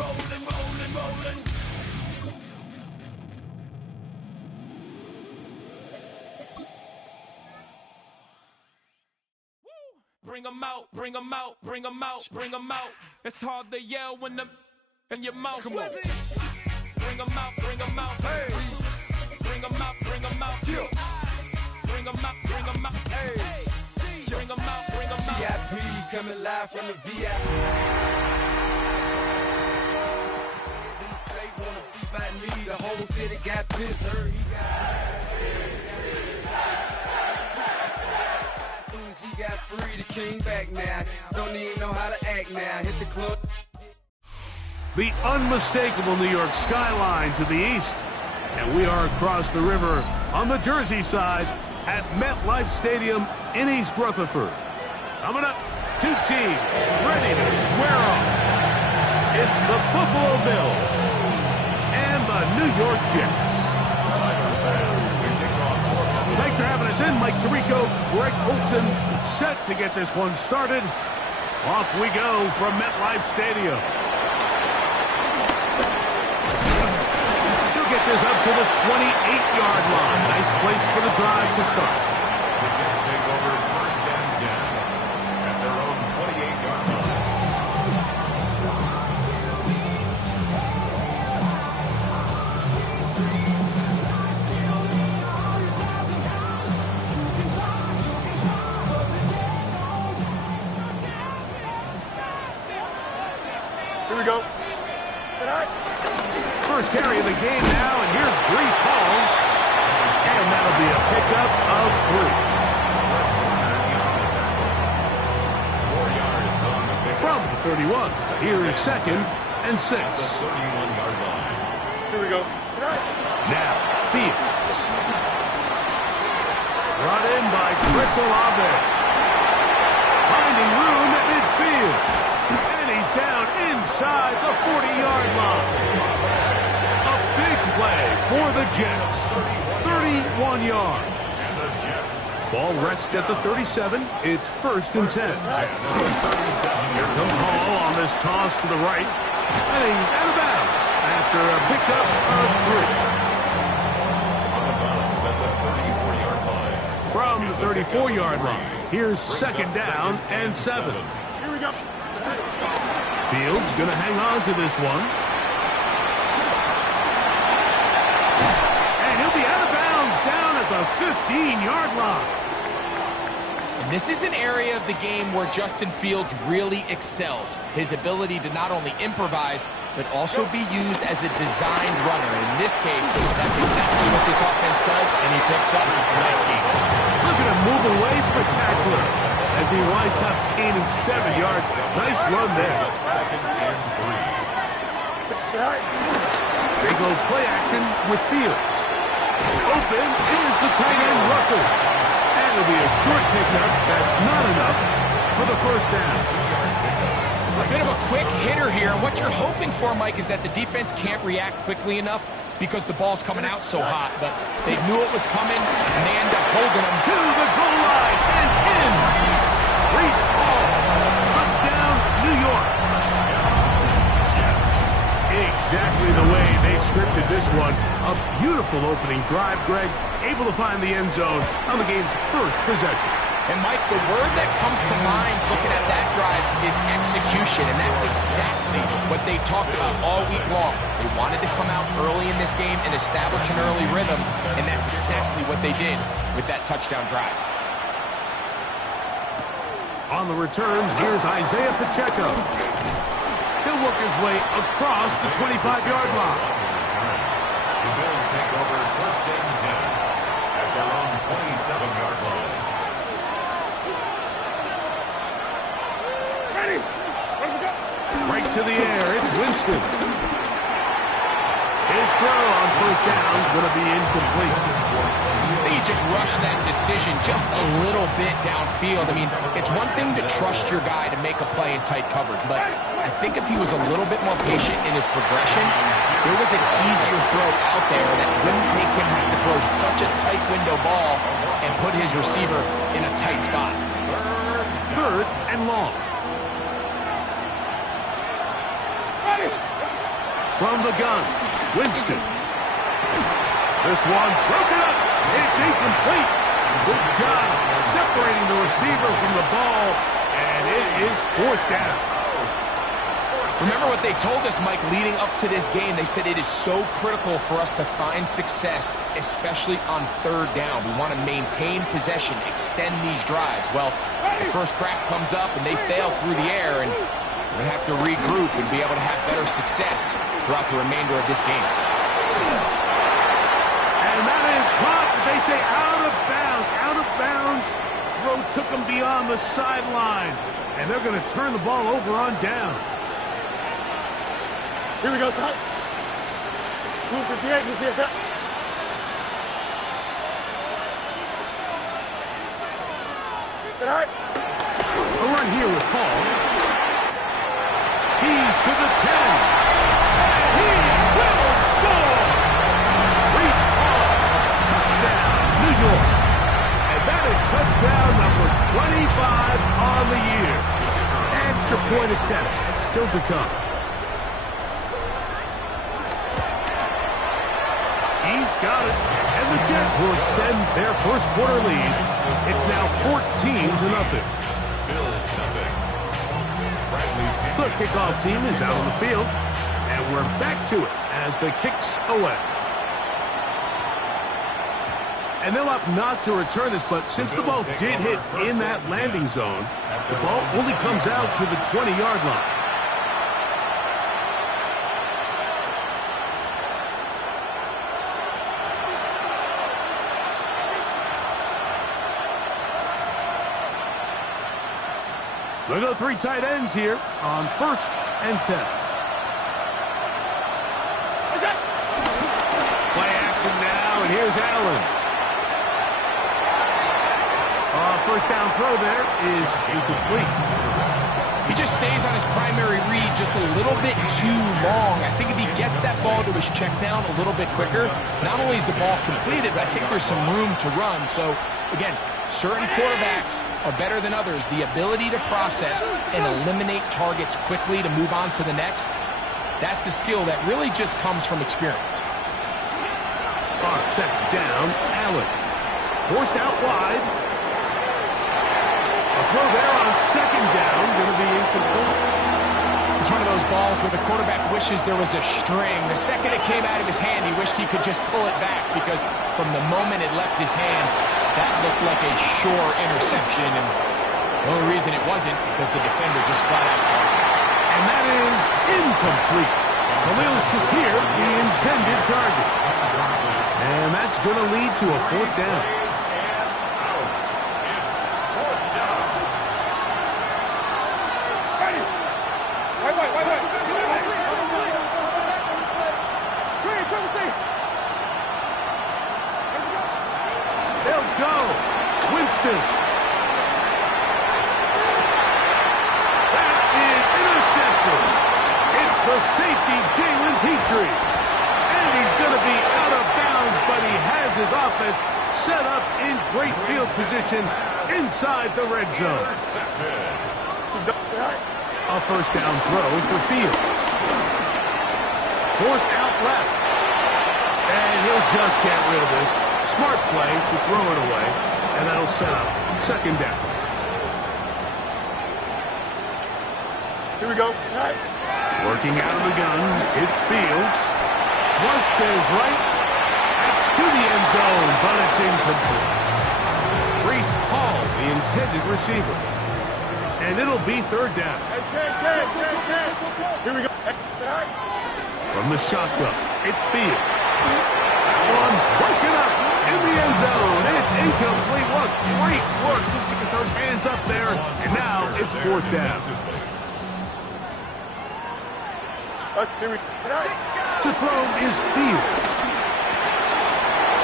rolling, rolling, rolling. Bring 'em out, bring 'em out, bring 'em out, bring 'em out. It's hard to yell when them in your mouth. Come on. Bring 'em out, bring 'em out. Hey. Bring 'em out, bring 'em out. Yeah. Bring 'em out, bring 'em out. Hey. Bring 'em out, bring 'em out. VIP coming live from the VIP. Say wanna see by me. The whole city got pissed. Heard he got. He got free, the king back now. Don't even know how to act now. Hit the club. The unmistakable New York skyline to the east. And we are across the river on the Jersey side at MetLife Stadium in East Rutherford. Coming up, two teams ready to square off. It's the Buffalo Bills and the New York Jets. Thanks for having us in. Mike Tirico, Greg Olson, set to get this one started. Off we go from MetLife Stadium. He'll get this up to the 28-yard line. Nice place for the drive to start. The Jets take over first and 10 at their own 28-yard line. Here we go. First carry of the game now, and here's Breece Hall. And that'll be a pickup of 3. From the 31, here is second and 6. Here we go. Now, Fields. Brought in by Chris Olave. Finding room at midfield. And he's down inside the 40-yard line. A big play for the Jets. 31 yards. Ball rests at the 37. It's first and 10. Here comes Hall on this toss to the right. And he's out of bounds after a pickup of 3. From the 34-yard line, here's second down and 7. Here we go. Fields going to hang on to this one. And he'll be out of bounds down at the 15-yard line. And this is an area of the game where Justin Fields really excels. His ability to not only improvise, but also be used as a designed runner. In this case, that's exactly what this offense does, and he picks up a nice game. Looking to move away from a tackler as he winds up gaining 7 yards. Nice run there. Second and 3. They go play action with Fields. Open is the tight end Russell. And it'll be a short pickup. That's not enough for the first down. A bit of a quick hitter here. What you're hoping for, Mike, is that the defense can't react quickly enough because the ball's coming out so hot. But they knew it was coming, and they end up holding them To the goal line and in. Breece Hall. Touchdown, New York. Exactly the way they scripted this one. A beautiful opening drive, Greg. Able to find the end zone on the game's first possession. And, Mike, the word that comes to mind looking at that drive is execution, and that's exactly what they talked about all week long. They wanted to come out early in this game and establish an early rhythm, and that's exactly what they did with that touchdown drive. On the return, here's Isaiah Pacheco. He'll work his way across the 25-yard line. The Bills take over first and 10 at their own 27-yard line. Right to the air, it's Winston. His throw on first down is going to be incomplete. He just rushed that decision just a little bit downfield. I mean, it's one thing to trust your guy to make a play in tight coverage, but I think if he was a little bit more patient in his progression, there was an easier throw out there that wouldn't make him have to throw such a tight window ball and put his receiver in a tight spot. Third and long. from the gun. Winston. This one broken up. It's incomplete. Good job separating the receiver from the ball, and it is 4th down. Remember what they told us, Mike, leading up to this game. They said it is so critical for us to find success, especially on 3rd down. We want to maintain possession, extend these drives. Well, the first crack comes up, and they fail through the air, and we have to regroup and be able to have better success throughout the remainder of this game. And that is caught. They say out of bounds. Out of bounds. Throw took them beyond the sideline. And they're going to turn the ball over on down. Here we go, son. Move 58, move 58. Sit all right. A run here with Paul. He's to the 10. And he will score. Reese Hall. Touchdown, New York. And that is touchdown number 25 on the year. Extra point attempt still to come. He's got it. And the Jets will extend their first quarter lead. It's now 14-0. The kickoff team is out on the field. And we're back to it as the kick's away. And they'll opt not to return this, but since the ball did hit in that landing zone, the ball only comes out to the 20-yard line. Look at the 3 tight ends here on 1st and 10. Play action now, and here's Allen. First down throw there is incomplete. He just stays on his primary read just a little bit too long. I think if he gets that ball to his check down a little bit quicker, not only is the ball completed, but I think there's some room to run. So, again, certain quarterbacks are better than others. The ability to process and eliminate targets quickly to move on to the next, that's a skill that really just comes from experience. On 2nd down, Allen. Forced out wide. A throw there on 2nd down, going to be incomplete. It's one of those balls where the quarterback wishes there was a string. The second it came out of his hand, he wished he could just pull it back because from the moment it left his hand, that looked like a sure interception, and the only reason it wasn't because the defender just flat out dropped it. And that is incomplete. Khalil Shakir, the intended target. And that's going to lead to a 4th down. They'll go. Winston. That is intercepted. It's the safety, Jalen Petrie. And he's going to be out of bounds, but he has his offense set up in great field position inside the red zone. A first down throw for Fields. Forced out left. And he'll just get rid of this. Smart play to throw it away. And that'll set up 2nd down. Here we go. Working out of the gun, it's Fields. Flushed to his right. That's to the end zone, but it's incomplete. Reese Hall, the intended receiver. And it'll be 3rd down. Here we go. From the shotgun, it's Fields. That one broken up in the end zone. It's incomplete. What great work just to get those hands up there. And now it's 4th down. To throw is Fields.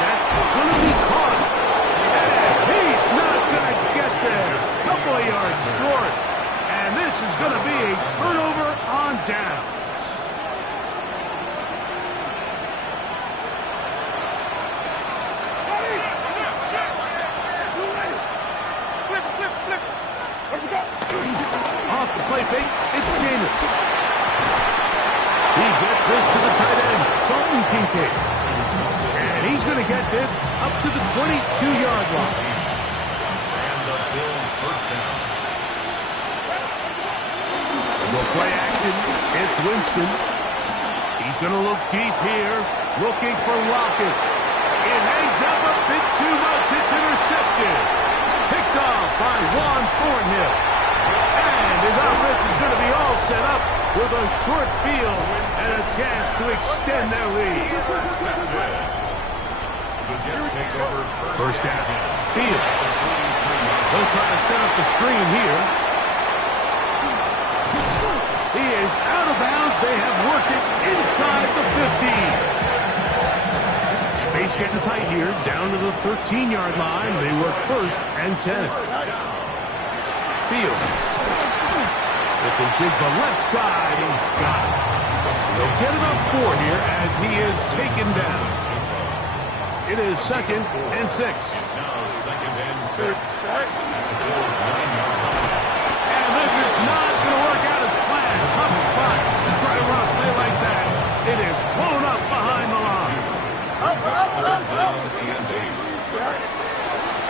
That's going to be caught. And he's not going to get there. Couple of yards short. And this is going to be a turnover on downs. Off the play fake, it's Jameis. He gets this to the tight end, Dalton Kincaid. And he's going to get this up to the 22-yard line. And the Bills first down. We'll play action. It's Winston. He's going to look deep here, looking for Lockett. It hangs up a bit too much. It's intercepted. Picked off by Juan Thornhill. And his offense is going to be all set up with a short field and a chance to extend their lead. The Jets take over First down. Field. They'll try to set up the screen here. He is out of bounds. They have worked it inside the 50. Space getting tight here. Down to the 13-yard line. They work first and 10. Fields. Smith and Jigba left side. He's got it. They'll get it up 4 here as he is taken down. It is 2nd and 6. It's now 2nd and 6. At the Bills' 9-yard line. And this is not going to work out as planned. Tough spot to try to run a play like that. It is blown up behind the line.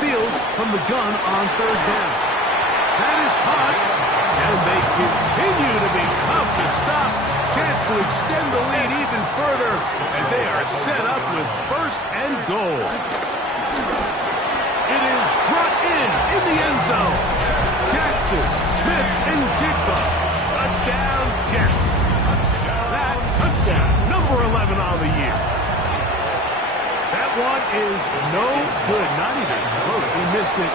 Fields from the gun on 3rd down. That is caught. And they continue to be tough to stop. Chance to extend the lead even further as they are set up with 1st and goal. It is brought in the end zone. Jackson, Smith, and Jigba. Touchdown, Jets. That touchdown, number 11 on the year. That one is no good, not even close. He missed it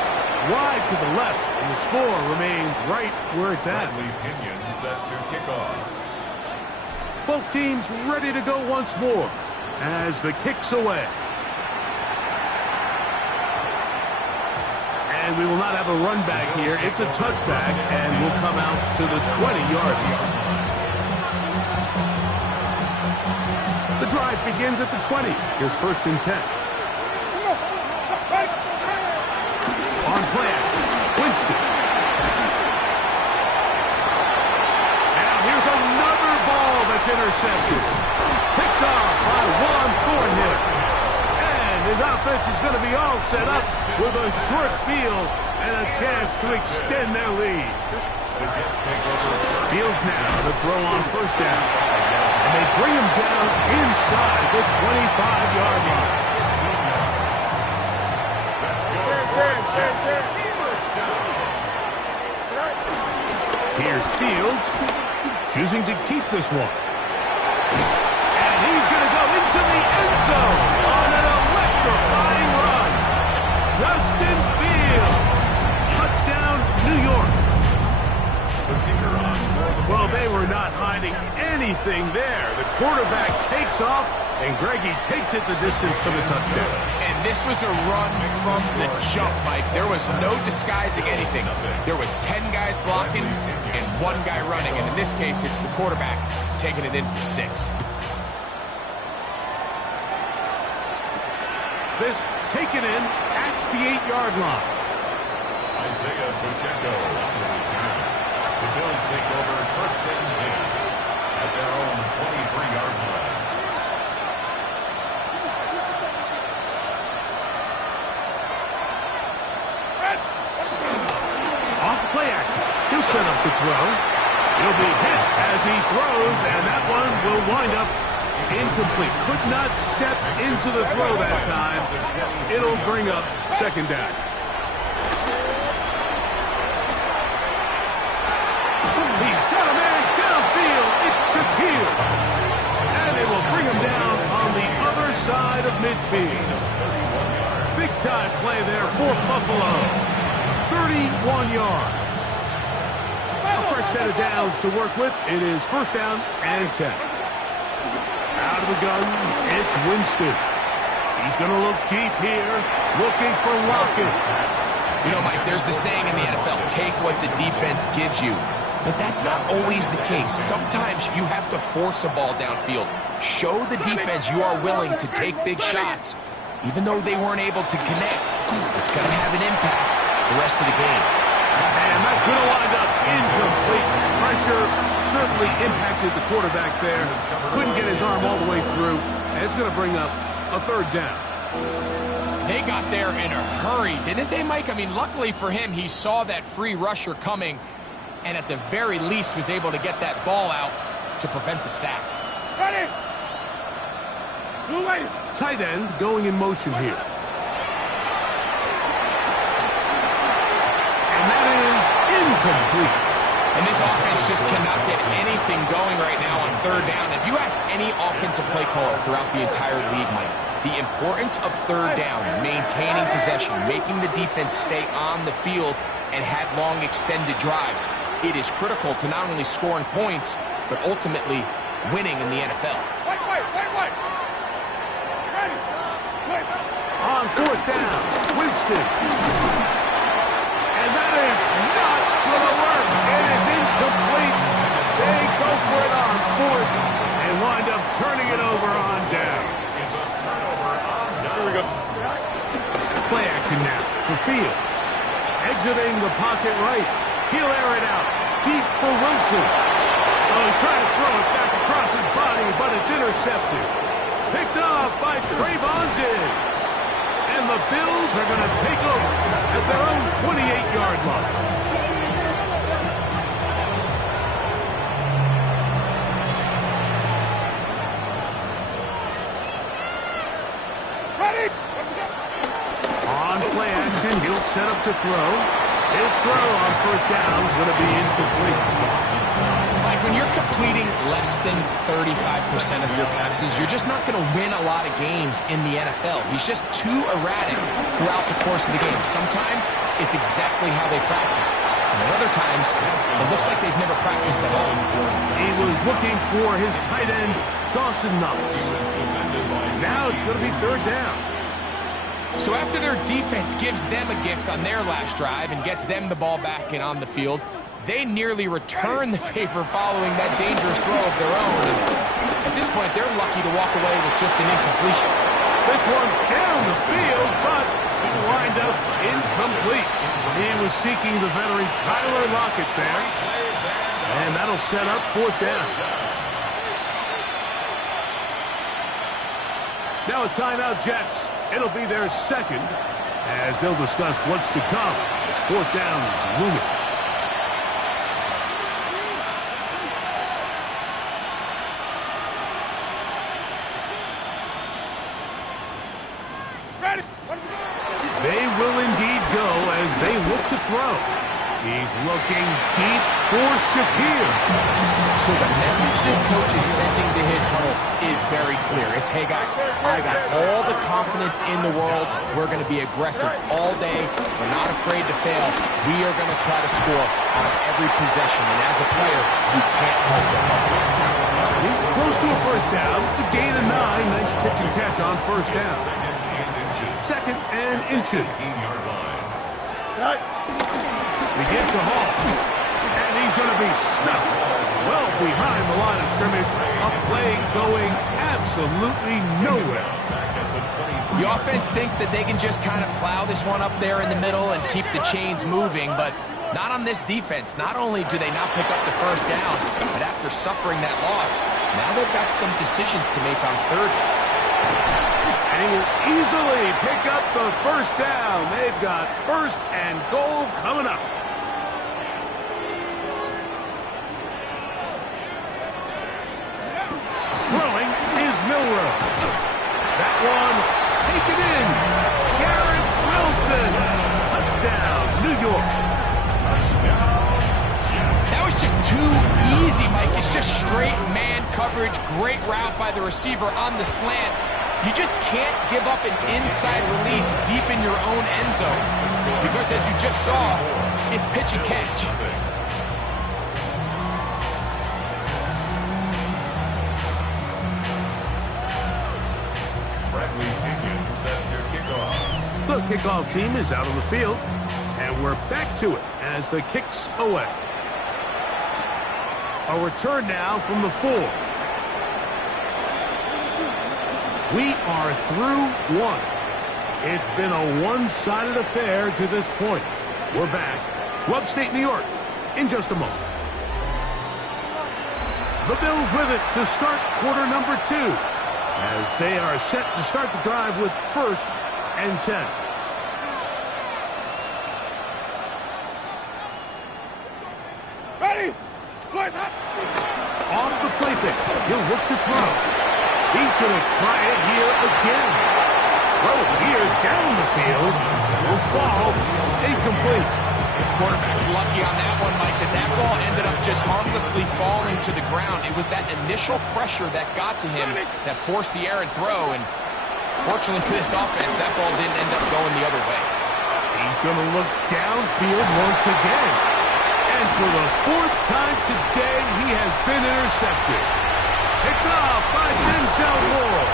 wide to the left, and the score remains right where it's at. Bradley Pinion set to kick off. Both teams ready to go once more as the kick's away. And we will not have a run back here. It's a touchback, and we'll come out to the 20-yard line. The drive begins at the 20. Here's 1st and 10. On play action, Winston. Now here's another ball that's intercepted. Picked off by Juan Thornhill. And his offense is going to be all set up with a short field and a chance to extend their lead. The Jets take over. Fields now to throw on 1st down. And they bring him down inside the 25-yard line. Here's Fields, choosing to keep this one. And he's going to go into the end zone on an electrifying run. Justin Fields, touchdown, New York. Well, they were not hiding anything there. The quarterback takes off, and Greggy takes it the distance for the touchdown. And this was a run from the jump, Mike. There was no disguising anything. There was 10 guys blocking and 1 guy running. And in this case, it's the quarterback taking it in for 6. This taken in at the 8-yard line. Isaiah Pacheco on the return. The Bills take over 1st and 10 at their own 23-yard line. Off play action. He'll set up to throw. He'll be hit as he throws, and that one will wind up incomplete. Could not step into the throw that time. It'll bring up 2nd down. He's got a man downfield. It's Shaquille. And it will bring him down on the other side of midfield. Big time play there for Buffalo. 31 yards. A fresh set of downs to work with. It is 1st down and 10. Out of the gun, it's Winston. He's going to look deep here, looking for Lockett. You know, Mike, there's the saying in the NFL, take what the defense gives you. But that's not always the case. Sometimes you have to force a ball downfield. Show the defense you are willing to take big shots. Even though they weren't able to connect, it's going to have an impact the rest of the game. And that's going to wind up incomplete. Fresh pressure certainly impacted the quarterback there. Couldn't get his arm all the way through, and it's going to bring up a third down. They got there in a hurry, didn't they, Mike? I mean, luckily for him, he saw that free rusher coming, and at the very least was able to get that ball out to prevent the sack. Ready! Blue way! Tight end going in motion here. And that is incomplete. And this offense just cannot get anything going right now on third down. If you ask any offensive play caller throughout the entire league, Mike, the importance of third down, maintaining possession, making the defense stay on the field and have long extended drives, it is critical to not only scoring points, but ultimately winning in the NFL. Wait! Ready! Wait! On fourth down, Winston. And that is not going to work. It is incomplete. They go for it on fourth and wind up turning it over on down. Here we go. Play action now for Fields. Exiting the pocket right. He'll air it out. Deep for Wilson. Oh, he tried to throw it back across his body, but it's intercepted. Picked off by Trayvon Diggs. And the Bills are going to take over at their own 28-yard line. Ready! On play action, he'll set up to throw. His throw on first down is going to be incomplete. Like when you're completing less than 35% of your passes, you're just not going to win a lot of games in the NFL. He's just too erratic throughout the course of the game. Sometimes it's exactly how they practice. And at other times, it looks like they've never practiced at all. He was looking for his tight end, Dawson Knox. Now it's going to be third down. So after their defense gives them a gift on their last drive and gets them the ball back and on the field, they nearly return the favor following that dangerous throw of their own. At this point, they're lucky to walk away with just an incompletion. This one down the field, but it wind up incomplete. He was seeking the veteran Tyler Lockett there. And that'll set up fourth down. Now a timeout, Jets. It'll be their second as they'll discuss what's to come as fourth down is looming. Ready! They will indeed go as they look to throw. He's looking deep for Shakir. So the message this coach is sending to his huddle is very clear. It's, hey guys, I got all the confidence in the world. We're going to be aggressive all day. We're not afraid to fail. We are going to try to score on every possession. And as a player, you can't help but help. He's close to a first down. It's a gain of 9. Nice pitch and catch on first down. Second and inches. We get to Hall. And he's going to be stuck well behind the line of scrimmage. A play going absolutely nowhere. The offense thinks that they can just kind of plow this one up there in the middle and keep the chains moving, but not on this defense. Not only do they not pick up the first down, but after suffering that loss, now they've got some decisions to make on third down. And he will easily pick up the first down. They've got first and goal coming up. Throwing is Milroe. That one taken in. Garrett Wilson. Touchdown, New York. That was just too easy, Mike. It's just straight man coverage. Great route by the receiver on the slant. You just can't give up an inside release deep in your own end zone because, as you just saw, it's pitch and catch. Bradley Pinion set to kickoff. The kickoff team is out on the field, and we're back to it as the kick's away. A return now from the 4. We are through one. It's been a one-sided affair to this point. We're back to upstate New York in just a moment. The Bills with it to start quarter number 2, as they are set to start the drive with 1st and 10. Ready? Split up. Off the play fake. He'll look to throw. He's going to try it here again. Throw here down the field. Will fall. Incomplete. The quarterback's lucky on that one, Mike, that ball ended up just harmlessly falling to the ground. It was that initial pressure that got to him that forced the errant throw, and fortunately for this offense, that ball didn't end up going the other way. He's going to look downfield once again. And for the 4th time today, he has been intercepted. Picked off by Denzel Ward.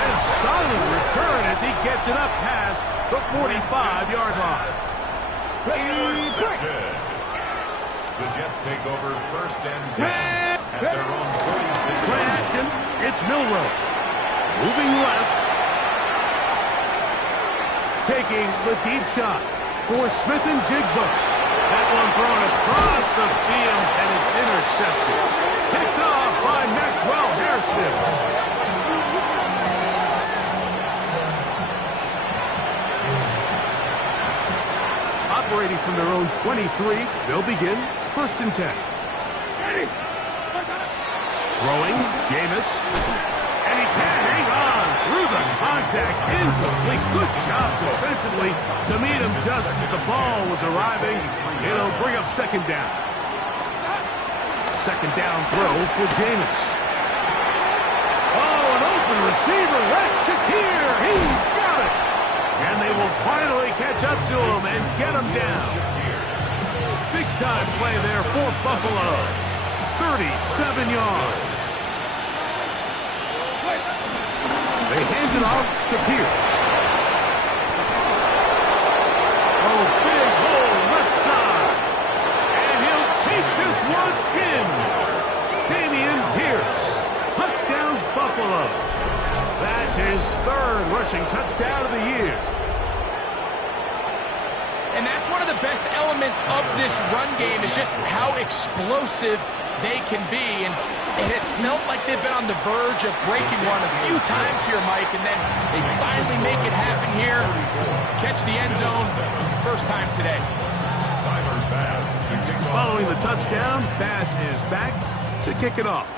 And solid return as he gets it up past the 45-yard line. Intercepted. The Jets take over 1st and 10 at their own 46. Play action. It's Milroe. Moving left. Taking the deep shot for Smith and Jigba. That one thrown across the field, and it's intercepted. Picked off by Maxwell Hairston. Operating from their own 23, they'll begin 1st and 10. Throwing, Jameis. And he can't hang on through the contact. Incomplete. Good job defensively to meet him just as the ball was arriving. It'll bring up 2nd down. 2nd down throw for Jameis. Oh, an open receiver. That's Shakir. He's got it. And they will finally catch up to him and get him down. Big-time play there for Buffalo. 37 yards. They hand it off to Pierce. Oh, big hole left side. And he'll take this one in. Dameon Pierce. Touchdown, Buffalo. That's his 3rd rushing touchdown of the year. And that's one of the best elements of this run game is just how explosive they can be. And it has felt like they've been on the verge of breaking one a few times here, Mike, and then they finally make it happen here. Catch the end zone, 1st time today. Following the touchdown, Bass is back to kick it off.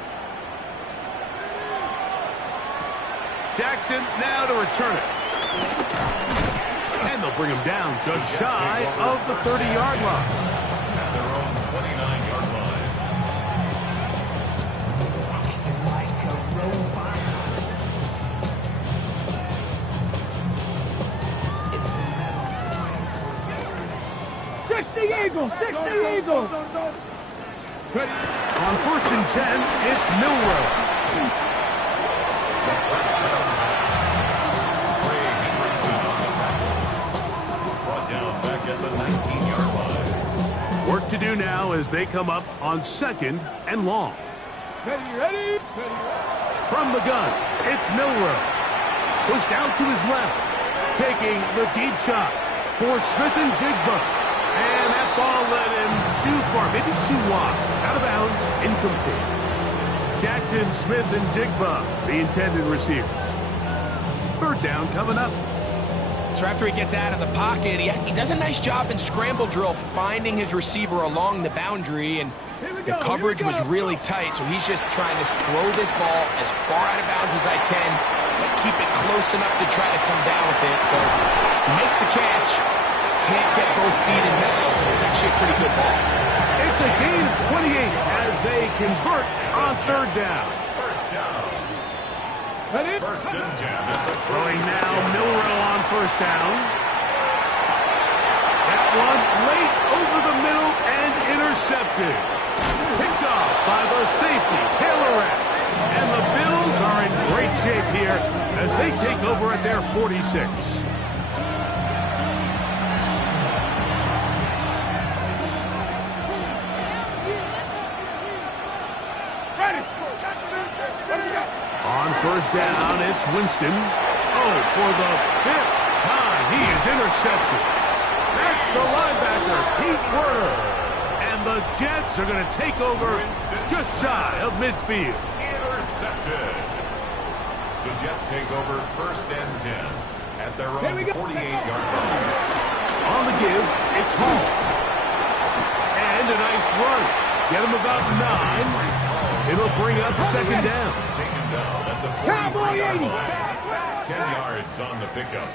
Jackson now to return it. And they'll bring him down just shy of the 30-yard line. At their own 29-yard line. Six the Eagles! Six the Eagles! On 1st and 10, it's Milroe. Work to do now as they come up on 2nd and long. Ready? From the gun, it's Milroe. Pushed out to his left. Taking the deep shot for Smith and Jigba. And that ball led him too far, maybe too wide. Out of bounds, incomplete. Jackson, Smith, and Jigba, the intended receiver. 3rd down coming up. So after he gets out of the pocket, he does a nice job in scramble drill finding his receiver along the boundary, and the coverage was really tight, so he's just trying to throw this ball as far out of bounds as I can, but keep it close enough to try to come down with it. So he makes the catch, can't get both feet in bounds. It's actually a pretty good ball. It's a gain of 28 as they convert on 3rd down. 1st down. 1st and 10. Throwing now, Milroe on 1st down. That one late over the middle and intercepted. Picked off by the safety, Taylor Rapp. And the Bills are in great shape here as they take over at their 46. On 1st down, it's Winston. Oh, for the 5th time, he is intercepted. That's the linebacker, Pete Werner. And the Jets are going to take over just shy of midfield. Intercepted. The Jets take over 1st and 10 at their own 48-yard line. On the give, it's Hall. And a nice run. Get him about 9. It'll bring up 2nd down. Taken down at the 43-yard line. 10 yards on the pickup.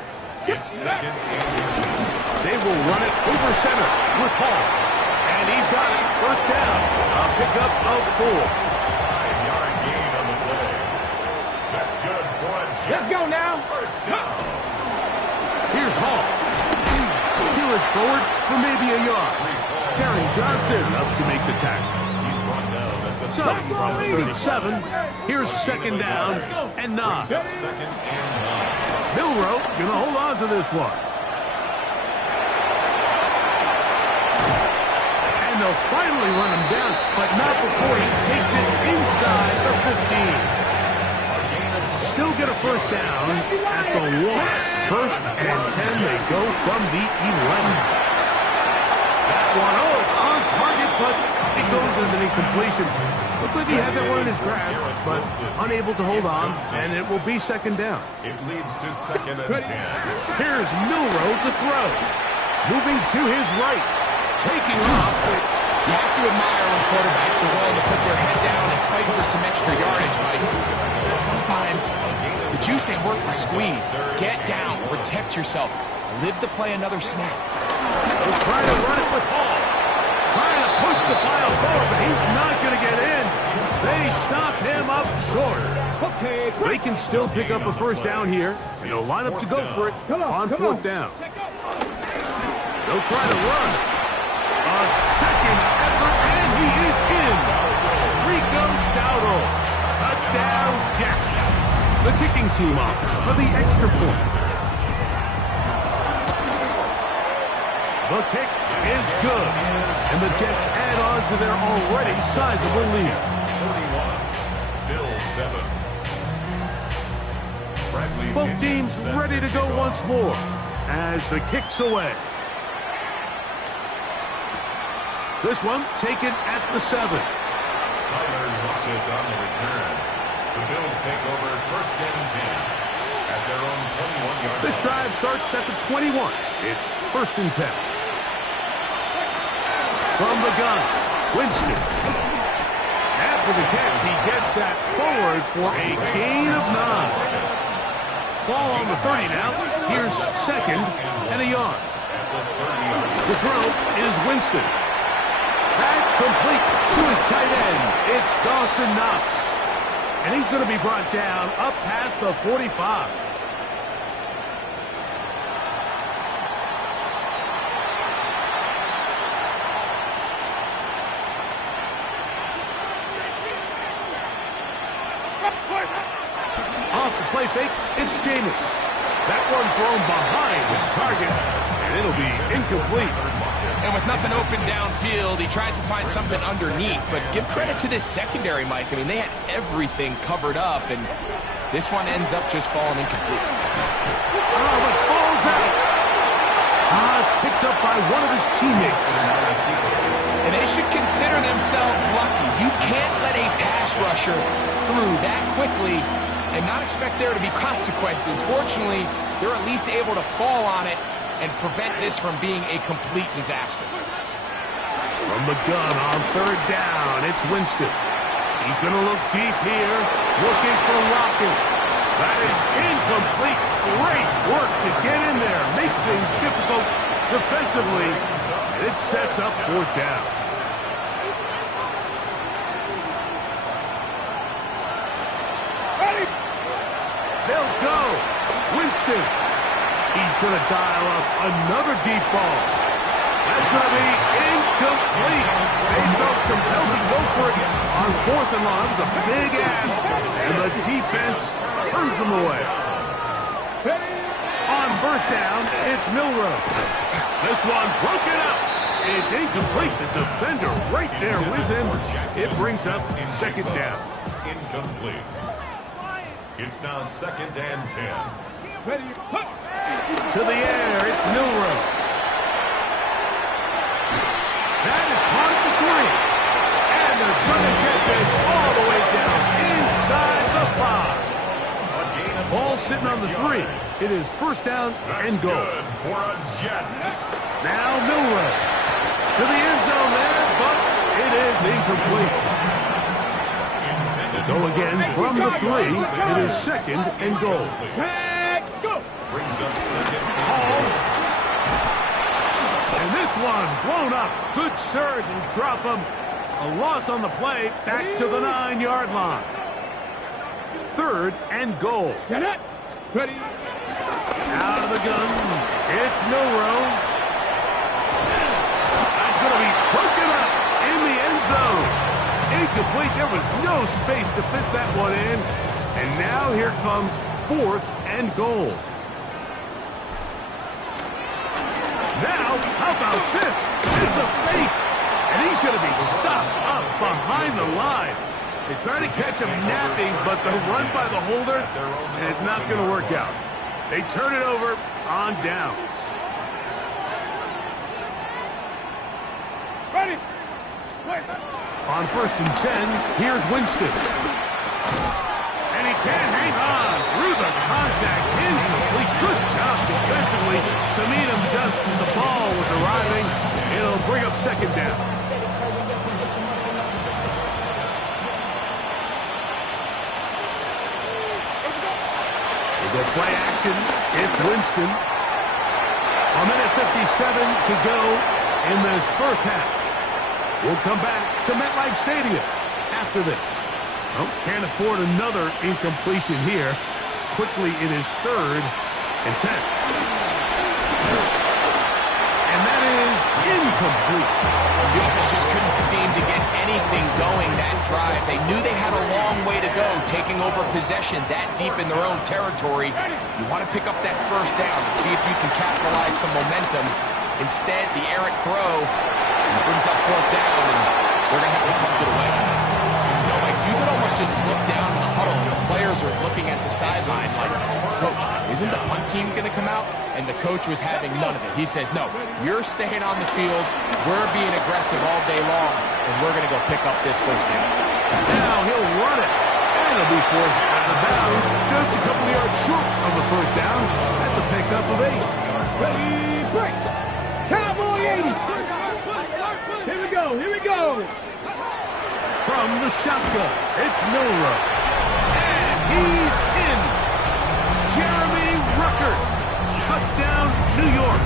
It's 2nd and 10. They will run it over center with Hall. And he's got it. 1st down. A pickup of 4. 5-yard gain on the play. That's good for a Jets. Let's go now. 1st down. Here's Hall. Peel it forward for maybe a yard. Terry Johnson up to make the tackle. He's brought down at the So from 37, here's 2nd down and 9. 2nd and 9. Milroe gonna hold on to this one. And they'll finally run him down, but not before he takes it inside the 15. Still get a 1st down at the 1. 1st and 10, they go from the 11. That one, it's on target, but it goes as an incompletion. Looked like he had that one in his grasp, but unable to hold on, and it will be 2nd down. It leads to 2nd and 10. Here's Milroe to throw. Moving to his right. Taking off. You have to admire when quarterbacks are willing to put their head down and fight for some extra yardage, Mike. Sometimes the juice ain't worth the squeeze. Get down, protect yourself, live to play another snap. They'll try to run it with Hall. Trying to push the pile forward, but he's not going to get in. They stop him up short. They can still pick up a 1st down here, and they'll line up to go for it on 4th down. They'll try to run. A 2nd effort, and he is in. Rico Dowdle. Touchdown, Jets. The kicking team up for the extra point. The kick is good, and the Jets add on to their already sizable lead. 41, Bill 7. Bradley Both teams ready to go once more as the kick's away. This one taken at the 7. Tyler Lockett on the return. The Bills take over 1st and 10 at their own 21-yard line. This drive starts at the 21. It's 1st and 10. From the gun, Winston. After the catch, he gets that forward for a gain of 9. Ball on the 30 now. Here's 2nd and a yard. The throw is Winston. That's complete to his tight end. It's Dawson Knox. And he's going to be brought down up past the 45. Off the play fake, it's Jameis. That one thrown behind his target, and it'll be incomplete. And with nothing open downfield, he tries to find something underneath. But give credit to this secondary, Mike. I mean, they had everything covered up, and this one ends up just falling incomplete. Oh, the ball's out. It's picked up by one of his teammates. And they should consider themselves lucky. You can't let a pass rusher through that quickly and not expect there to be consequences. Fortunately, they're at least able to fall on it and prevent this from being a complete disaster. From the gun on 3rd down, it's Winston. He's going to look deep here, looking for Lockett. That is incomplete. Great work to get in there, make things difficult defensively, and it sets up 4th down. They'll go. Winston. He's going to dial up another deep ball. That's going to be incomplete. They felt compelled to go for it on 4th and long. It was a big ask, and the defense turns them away. On 1st down, it's Milroe. This one broken up. It's incomplete. The defender right there with him. It brings up 2nd down. Incomplete. It's now 2nd and 10. To the air, it's Milroe. That is caught at the this all the way down inside the 5. Ball sitting on the 3. It is first down and goal. Good for a Jets. Now Milroe to the end zone there, but it is incomplete. Go again from the 3. It is second and goal. Let's go. Brings up second. Hall. And this one blown up. Good surge and drop him. A loss on the play. Back to the 9-yard line. Third and goal. Get it. Ready. Out of the gun. It's Milroe. That's going to be broken up in the end zone. Incomplete. There was no space to fit that one in. And now here comes fourth and goal. Now, how about this? It's a fake. And he's going to be stopped up behind the line. They try to catch him napping, but the run by the holder, and it's not going to work out. They turn it over on downs. Ready. Wait. On first and 10, here's Winston. And he can't hang on through the contact. Incomplete. Good job defensively to meet him just as the ball was arriving. It'll bring up second down. They go play action. It's Winston. A minute 57 to go in this first half. We'll come back to MetLife Stadium after this. Well, can't afford another incompletion here. Quickly, it is third and 10. And that is incomplete. The offense just couldn't seem to get anything going that drive. They knew they had a long way to go, taking over possession that deep in their own territory. You want to pick up that first down and see if you can capitalize some momentum. Instead, the errant throw brings up fourth down, and we're going to have to punt it away. You know, like, you could almost just look down in the huddle, and the players are looking at the sideline like, Coach, isn't the punt team going to come out? And the coach was having none of it. He says, no, you're staying on the field. We're being aggressive all day long, and we're going to go pick up this first down. Now he'll run it, and he'll be forced out of bounds just a couple yards short of the first down. That's a pickup of 8. Ready. Break. Cowboy 80. Here we go. Here we go. From the shotgun, it's Milroe. And he's in. Jeremy Ruckert. Touchdown, New York.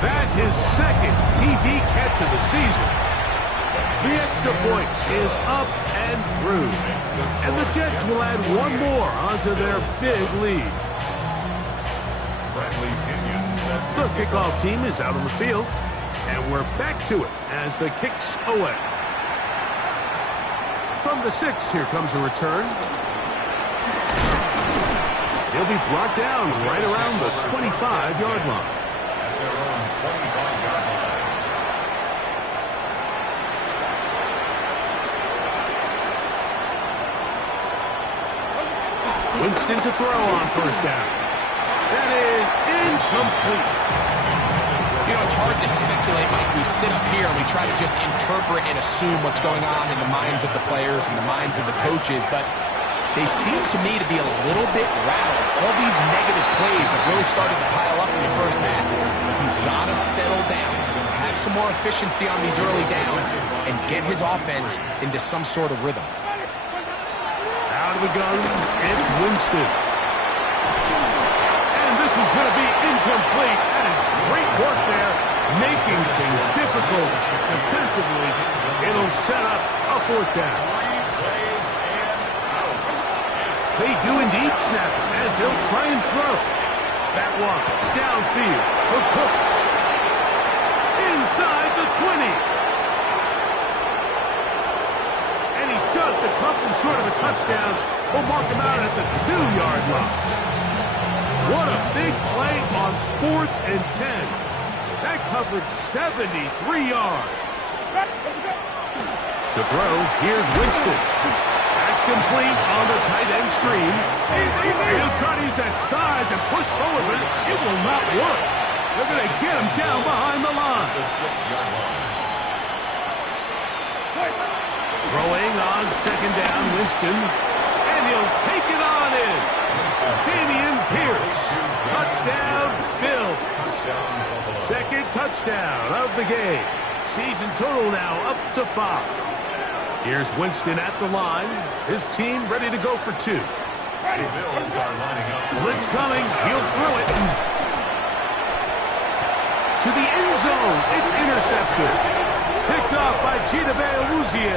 That's his second TD catch of the season. The extra point is up and through. And the Jets will add one more onto their big lead. The kickoff team is out on the field. And we're back to it as the kick's away. From the 6, here comes a return. He'll be brought down right around the 25-yard line. At their own 25-yard line. Winston to throw on first down. That is incomplete. You know, it's hard to speculate, Mike. We sit up here and we try to just interpret and assume what's going on in the minds of the players and the minds of the coaches, but they seem to me to be a little bit rattled. All these negative plays have really started to pile up in the first half. He's got to settle down, have some more efficiency on these early downs, and get his offense into some sort of rhythm. Out of the gun, it's Winston. And this is going to be incomplete. That is great work there, making things difficult defensively. It'll set up a fourth down. They do indeed snap as they'll try and throw. That one downfield for Cooks. Inside the 20. And he's just a couple short of a touchdown. We'll mark him out at the 2-yard line. What a big play on 4th and 10. That covered 73 yards. To throw, here's Winston. That's complete on the tight end screen. He'll try to use that size and push forward, but it will not work. They're going to get him down behind the line. The 6-yard line. Throwing on second down, Winston. And he'll take it on in. Dameon Pierce. Touchdown, Bills. Second touchdown of the game. Season total now up to 5. Here's Winston at the line. His team ready to go for 2. The Bills are lining up. Blitz coming. He'll throw it. To the end zone. It's intercepted. Picked off by Chidobe Awuzie.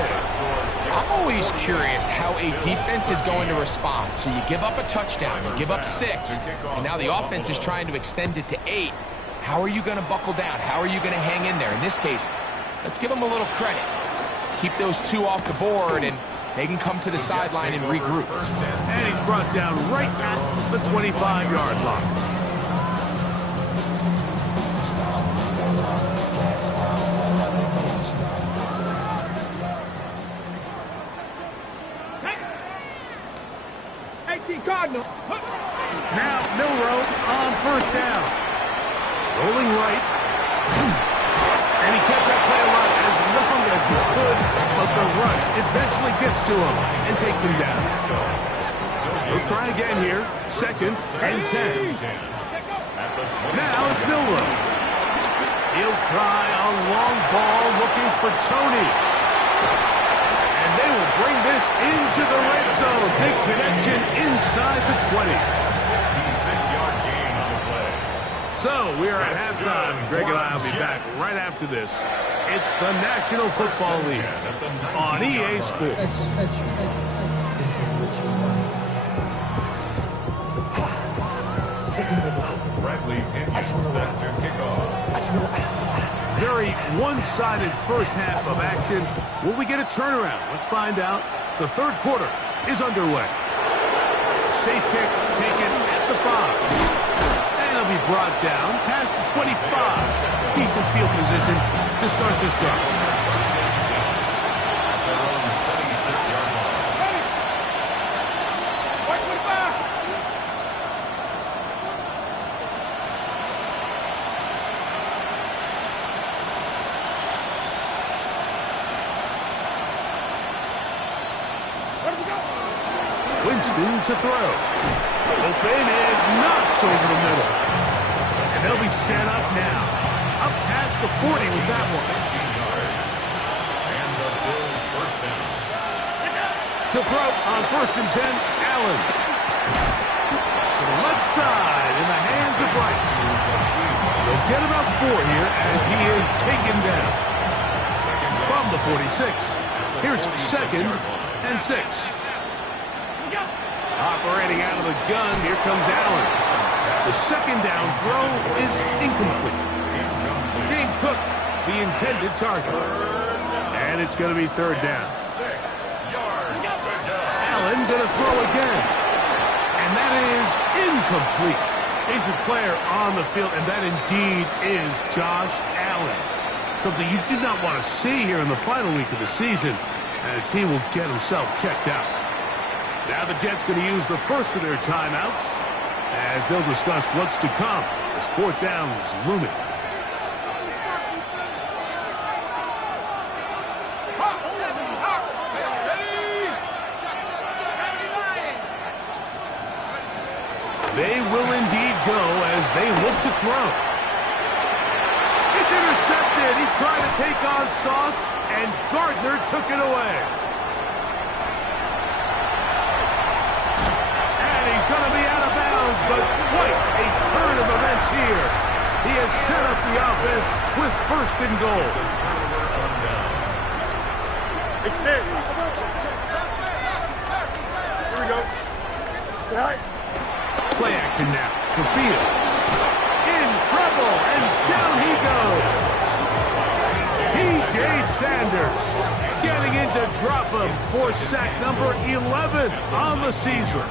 I'm always curious how a defense is going to respond. So you give up a touchdown, you give up 6, and now the offense is trying to extend it to 8. How are you going to buckle down? How are you going to hang in there? In this case, let's give them a little credit. Keep those 2 off the board, and they can come to the sideline and regroup. And he's brought down right at the 25-yard line. Cardinal. Now Milroe on first down. Rolling right. And he kept that play alive as long as he could, but the rush eventually gets to him and takes him down. He'll try again here. Second and 10. Now it's Milroe. He'll try a long ball looking for Tony. And they will bring this into the red zone. Big connection inside the 20. 6-yard gain on the play. So we are at halftime. Greg and I will be back right after this. It's the National Football League on EA Sports. Bradley Pinion set to kick off. Very one-sided first half of action. Will we get a turnaround? Let's find out. The third quarter is underway. Safe kick taken at the 5. And he'll be brought down past the 25. Decent field position to start this drive. Their own 26-yard line. Winston to throw. Open is knocks over the middle. And they'll be set up now. Up past the 40 with that one. 16 yards. And the Bills first down. To throw on first and 10, Allen. To the left side in the hands of Rice. They'll get about 4 here as he is taken down. From the 46. Here's second and 6. Operating out of the gun, here comes Allen. The second down throw is incomplete. James Cook, the intended target. And it's going to be third down. 6 yards to go. Allen going to throw again. And that is incomplete. Injured player on the field, and that indeed is Josh Allen. Something you do not want to see here in the final week of the season, as he will get himself checked out. Now the Jets going to use the first of their timeouts as they'll discuss what's to come as fourth down is looming. They will indeed go as they look to throw. It's intercepted. He tried to take on Sauce, and Gardner took it away. And he's going to be out of bounds, but quite a turn of events here. He has set up the offense with first and goal. Extend. Here we go. Right. Play action now for Fields. In trouble, and down he goes. T.J. Sanders getting in to drop him for sack number 11 on the season.